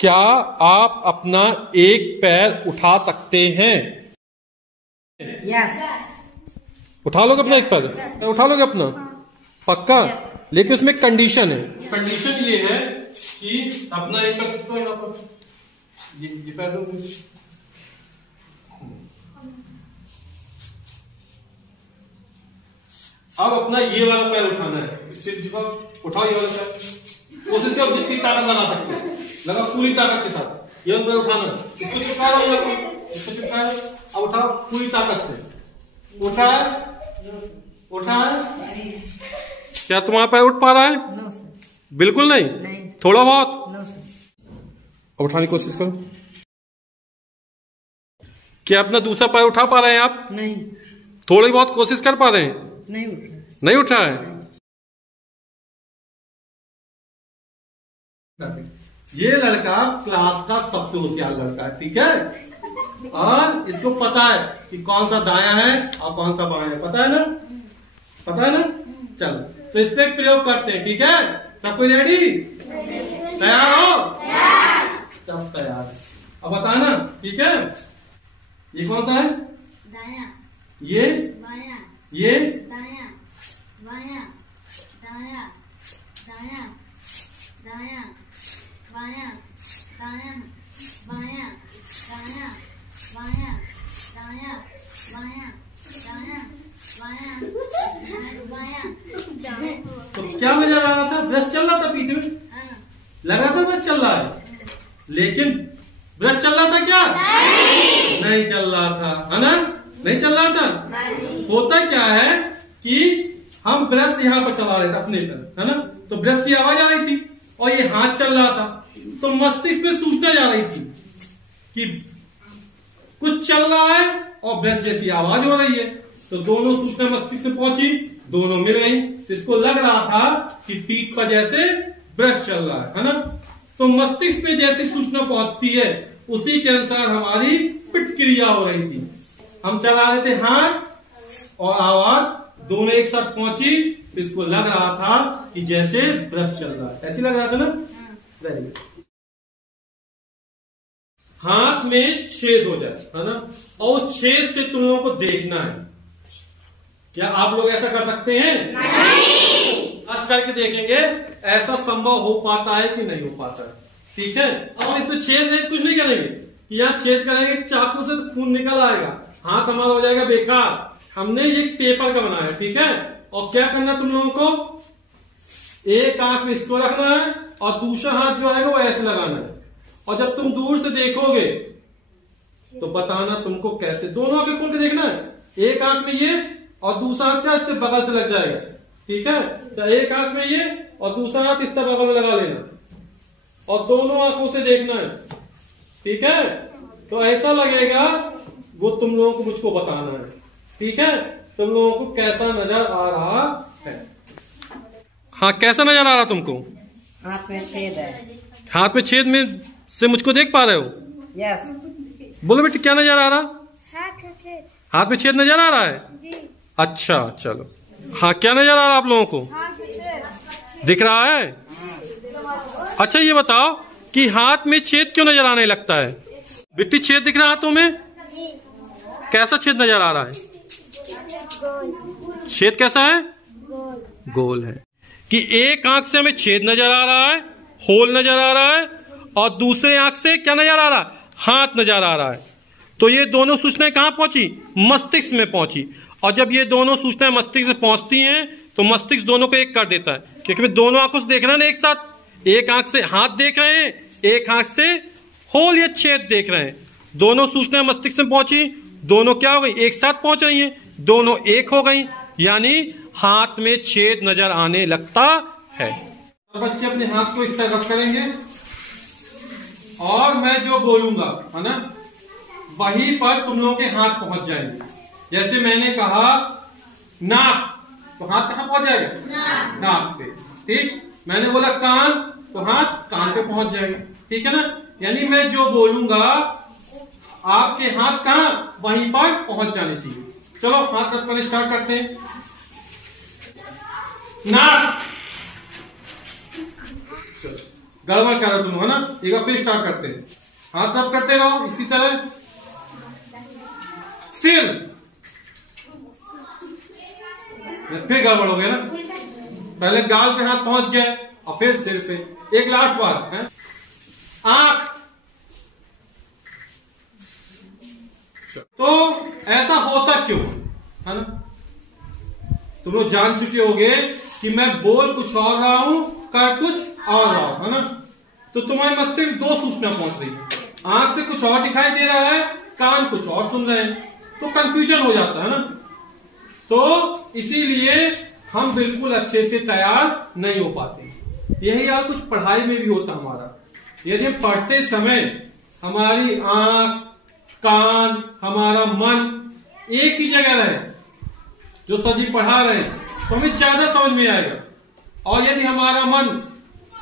क्या आप अपना एक पैर उठा सकते हैं? यस। उठा लोगे अपना एक पैर? उठा लोगे अपना? पक्का? लेकिन उसमें कंडीशन है। कंडीशन ये है कि अपना एक पैर तो यहाँ पर ये पैर दो। अब अपना ये वाला पैर उठाना है। इससे उठाओ ये वाला पैर। कोशिश करो जितनी ताकत लगा सकते हो, लगा पूरी ताकत के साथ। ये पैर उठाना है। इसको चिपकाओ, इसको चिपकाओ। अब उठाओ पूरी ताकत से। उठा उठा। क्या तुम्हारा पैर उठ पा रहा है? No sir. बिल्कुल नहीं, नहीं। थोड़ा बहुत। No sir. अब उठाने की कोशिश करो। क्या अपना दूसरा पैर उठा पा रहे हैं आप? नहीं। थोड़ी बहुत कोशिश कर पा रहे हैं? नहीं उठ रहा। नहीं उठा है। ये लड़का क्लास का सबसे होशियार लड़का है, ठीक है? और इसको पता है कि कौन सा दायां है और कौन सा बायां है। पता है ना? पता है ना? चलो तो इस पे एक प्रयोग करते हैं, ठीक है? सब कोई रेडी? तैयार हो? सब तैयार है। अब बताना, ठीक है? ये कौन सा है? दायां। ये बायां। ये दायां। बायां। दायां। दायां। दायां। बायां। दायां। बायां। दायां। बायां। दायां। बायां। दायां। बायां। बायां। तो क्या नजर आ रहा था? ब्रश चल रहा था पीछे में, लगा था ब्रश चल रहा है, लेकिन ब्रश चल रहा था क्या? नहीं चल रहा था, है ना? नहीं चल रहा था। होता क्या है कि हम ब्रश यहाँ पर चला रहे थे अपने तरफ, है ना? तो ब्रश की आवाज आ रही थी और ये हाथ चल रहा था, तो मस्तिष्क में सूचना जा रही थी कि कुछ चल रहा है और ब्रश जैसी आवाज हो रही है। तो दोनों सूचना मस्तिष्क में पहुंची, दोनों मिल गई। तो इसको लग रहा था कि पीठ पर जैसे ब्रश चल रहा है ना? तो मस्तिष्क में जैसी सूचना पहुंचती है उसी के अनुसार हमारी प्रतिक्रिया हो रही थी। हम चला रहे थे हाथ और आवाज दोनों एक साथ पहुंची, तो इसको लग रहा था कि जैसे ब्रश चल रहा है। ऐसे लग रहा था ना? Very good. हाथ में छेद हो जाए, है ना? और उस छेद से तुम लोगों को देखना है। क्या आप लोग ऐसा कर सकते हैं? नहीं। आज करके देखेंगे ऐसा संभव हो पाता है कि नहीं हो पाता है, ठीक है? अब इसमें छेद है, कुछ नहीं करेंगे कि यहाँ छेद करेंगे, चाकू से तो खून निकल आएगा, हाथ हमारा हो जाएगा बेकार। हमने ये पेपर का बनाया, ठीक है? और क्या करना तुम लोगों को? एक आंख में इसको रखना है और दूसरा हाथ जो आएगा वो ऐसे लगाना है। और जब तुम दूर से देखोगे तो बताना तुमको कैसे। दोनों आंखें खोल के देखना है। एक आंख में ये और दूसरा हाथ क्या इसके बगल से लग जाएगा, ठीक है? तो एक आंख में ये और दूसरा हाथ इस बगल में लगा लेना और दोनों आंखों से देखना है, ठीक है? तो ऐसा लगेगा, वो तुम लोगों को मुझको बताना है, ठीक है? तुम लोगों को कैसा नजर आ रहा है? हाँ, कैसा नजर आ रहा तुमको? हाथ में छेद है। हाथ में छेद में से मुझको देख पा रहे हो? यस। बोलो बेटी, क्या नजर आ रहा? हाथ में छेद। हाथ में छेद नजर आ रहा है? जी। अच्छा, चलो। हाँ, क्या नजर आ रहा है आप लोगों को? हाथ में छेद दिख रहा है? अच्छा, ये बताओ कि हाथ में छेद क्यों नजर आने लगता है? बेटी, छेद दिख रहा है हाथों में? जी। कैसा छेद नजर आ रहा है? गोल। छेद कैसा है? गोल। गोल है। कि एक आंख से हमें छेद नजर आ रहा है, होल नजर आ रहा है, और दूसरे आंख से क्या नजर आ रहा है? हाथ नजर आ रहा है। तो ये दोनों सूचनाएं कहां पहुंची? मस्तिष्क में पहुंची। और जब ये दोनों सूचनाएं मस्तिष्क में पहुंचती हैं तो मस्तिष्क दोनों को एक कर देता है, क्योंकि दोनों आंखों से देख रहे हैं ना एक साथ। एक आंख से हाथ देख रहे हैं, एक आंख से होल या छेद देख रहे हैं। दोनों सूचनाएं मस्तिष्क में पहुंची, दोनों क्या हो गई? एक साथ पहुंच रही हैं, दोनों एक हो गई, यानी हाथ में छेद नजर आने लगता है। बच्चे अपने हाथ को इस तरह करेंगे और मैं जो बोलूंगा, है ना, वहीं पर तुम लोगों के हाथ पहुंच जाएंगे। जैसे मैंने कहा नाक, तो हाथ कहां पहुंच जाएगा? नाक पे। ठीक। मैंने बोला कान, तो हाथ कान पे पहुंच जाएगा, ठीक है ना? यानी मैं जो बोलूंगा आपके हाथ कहां? वहीं पर पहुंच जाने चाहिए। चलो हाथ रखकर स्टार्ट करते हैं। नाक, गड़बड़ कर रहे हो तुम, है ना। एक बार फिर स्टार्ट करते हैं, हाथ रब करते रहो इसी तरह। सिर, फिर गड़बड़ हो गया ना, पहले गाल पे हाथ पहुंच गया और फिर सिर पे। एक लास्ट बार है, आंख। तो ऐसा होता क्यों, है ना। तुम लोग जान चुके होगे कि मैं बोल कुछ और रहा हूं, कर कुछ और रहा हूं, है ना। तो तुम्हारे मस्तिष्क में दो सूचना पहुंच रही है, आंख से कुछ और दिखाई दे रहा है, कान कुछ और सुन रहे हैं, तो कंफ्यूजन हो जाता है ना। तो इसीलिए हम बिल्कुल अच्छे से तैयार नहीं हो पाते। यही यार कुछ पढ़ाई में भी होता हमारा। यदि हम पढ़ते समय हमारी आंख, कान, हमारा मन एक ही जगह रहे, जो सर जी पढ़ा रहे हैं, तो हमें ज्यादा समझ में आएगा। और यदि हमारा मन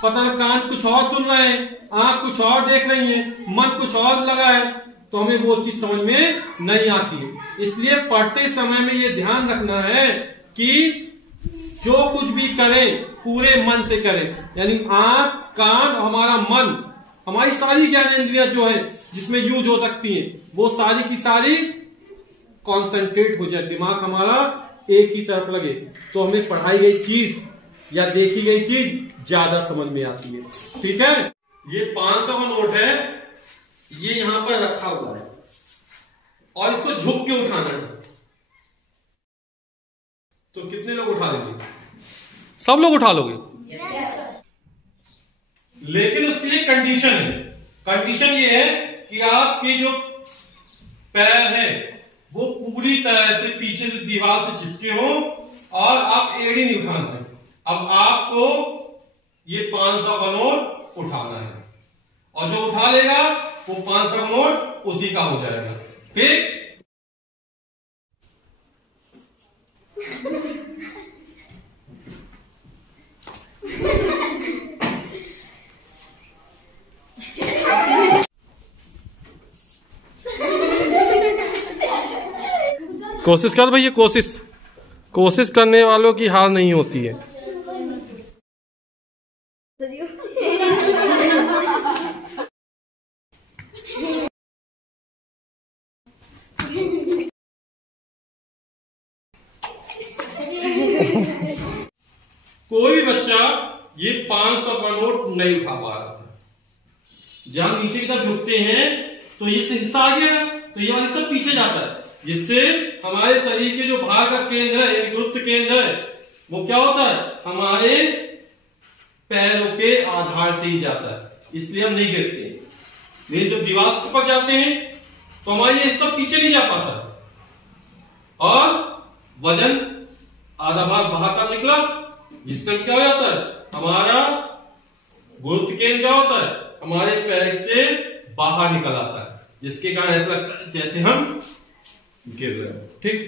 पता कान कुछ और सुन रहे हैं, आंख कुछ और देख रही है, मन कुछ और लगा है, तो हमें वो चीज समझ में नहीं आती है। इसलिए पढ़ते समय में ये ध्यान रखना है कि जो कुछ भी करें पूरे मन से करें। यानी आंख, कान, हमारा मन, हमारी सारी ज्ञानेंद्रियां जो है जिसमें यूज हो सकती हैं, वो सारी की सारी कॉन्सेंट्रेट हो जाए, दिमाग हमारा एक ही तरफ लगे, तो हमें पढ़ाई गई चीज या देखी गई चीज ज्यादा समझ में आती है। ठीक है, ये 500 का नोट है, ये यहां पर रखा हुआ है और इसको झुक के उठाना है। तो कितने लोग उठा लेंगे? सब लोग उठा लोगे? Yes, लेकिन उसके लिए कंडीशन है। कंडीशन ये है कि आपके जो पैर है वो पूरी तरह से पीछे से दीवार से चिपके हो और आप एड़ी नहीं उठाना है। अब आपको ये 500 का नोट उठाना है और जो उठा लेगा वो 500 का नोट उसी का हो जाएगा। ठीक, कोशिश कर भैया, कोशिश करने वालों की हार नहीं होती है। कोई भी बच्चा ये 500 का नोट नहीं उठा पा रहा था। जब नीचे की तरफ झुकते हैं तो ये हिस्सा आ गया, तो ये वाला सब पीछे जाता है, जिससे हमारे शरीर के जो भार का केंद्र है, गुरुत्व केंद्र है, वो क्या होता है, हमारे पैरों के आधार से ही जाता है, इसलिए हम नहीं गिरते। लेकिन जब दीवार से चिपक जाते हैं तो हमारे ये सब पीछे नहीं जा पाता और वजन आधा भाग बाहर का निकला, जिससे क्या हो जाता है, हमारा गुरुत्व केंद्र क्या होता है, हमारे पैर से बाहर निकल आता है, जिसके कारण ऐसा लगता है जैसे हम गिर रहे हैं। ठीक।